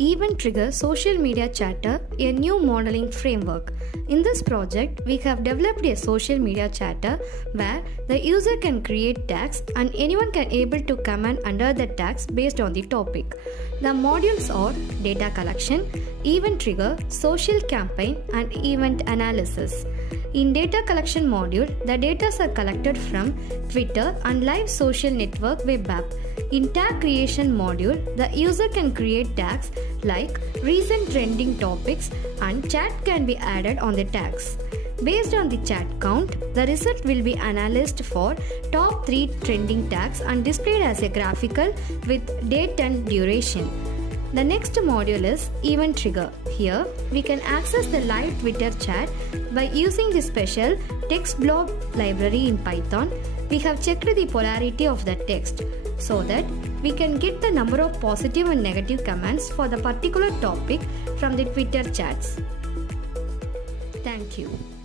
Event Trigger Social Media Chatter, a new modeling framework. In this project, we have developed a social media chatter where the user can create tags and anyone can able to comment under the tags based on the topic. The modules are data collection, event trigger, social campaign, and event analysis. In data collection module, the data are collected from Twitter and live social network web app. In tag creation module, the user can create tags like recent trending topics and chat can be added on the tags. Based on the chat count, the result will be analyzed for top 3 trending tags and displayed as a graphical with date and duration. The next module is Event Trigger. Here, we can access the live Twitter chat by using the special text block library in Python. We have checked the polarity of the text so that we can get the number of positive and negative comments for the particular topic from the Twitter chats. Thank you.